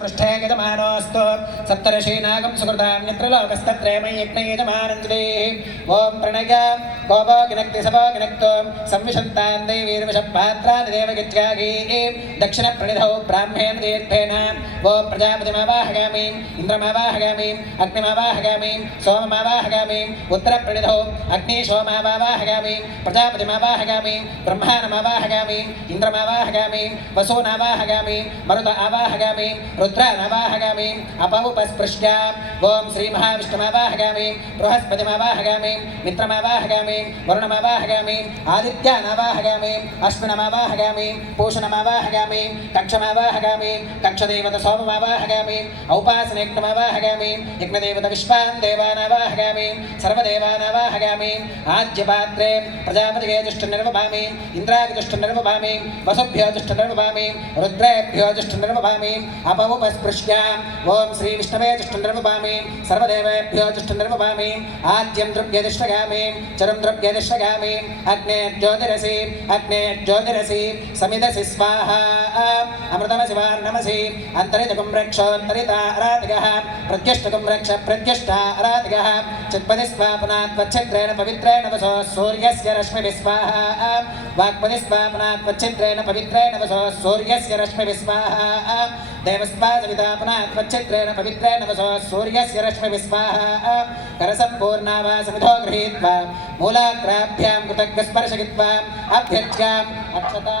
पृष्ठे यजमानोऽस्तु सप्तर्षीनागं सुकृतान्यत्रलोकस्तत्रयमयज्ञयजमानन्दिः ॐ प्रणय कोपोगिनक्ति सपोगिनक्तो संविशन्तान् देवीर्विषपात्रानि देवगित्यागी दक्षिणप्रणिधौ ब्राह्मेण दीर्घेन ॐ प्रजापतिमावाहयामि इन्द्रमावाहयामि अग्निमावाहयामि सोममावाहयामि उत्तरप्रणिधौ अग्निशोमावाहयामि प्रजापतिमावाहयामि ब्रह्माणमावाहयामि इन्द्रमावाहयामि वसूनावाहयामि मरुत आवाहयामि रुद्रानावाहयामि अपौपस्पृश्य ओं श्रीमहाविष्णुमावाहयामि बृहस्पतिमावाहयामि मित्रमावाहयामि वरुणमावाहयामि आदित्यानावाहयामि अश्विनमावाहयामि पूषणमावाहयामि कक्षमावाहयामि कक्षदेवता सोममावाहयामि औपासनेक्तमावाहयामि यज्ञदेवता विश्वान् देवानावाहयामि सर्वदेवानावाहयामि आज्यपात्रे प्रजापतिगे जुष्टनिर्वभामि इन्द्रागे जुष्टनिर्वभामि वसुभ्यो जुष्टनिर्वभामि रुद्रेभ्यो जुष्टनिर्वभामि अपौपस्पृश्य ओं श्री विष्णवे जुष्टनिर्वभामि सर्वदेवेभ्यो जुष्टनिर्वभामि आद्यं द्रव्यदिष्टयामि चरं द्रव्यदिष्टयामि अग्ने ज्योतिरसि समिदसि स्वाहा अमृतमसि वार्णमसि अन्तरितकुं रक्षोऽन्तरिताराधिगः प्रत्यष्टकुं रक्ष प्रत्यष्टाराधिगः चित्पदि स्वापनात्वच्छिद्रेण पवित्रेण वसो सूर्यस्य रश्मिभिः स्वाहा वाक्पदि स्वापनात्वच्छिद्रेण पवित्रेण वसो सूर्यस्य रश्मिभिः स्वाहा देवस्वासवितापनात्वच्छिद्रेण पवित्रेण वसो सूर्यस्य रश्मिभिः स्वाहा करसम्पूर्णा वा समिधो गृहीत्वा मूलाग्राभ्यां कृतज्ञस्पर्शयित्वा अभ्यर्च्याम् अक्षता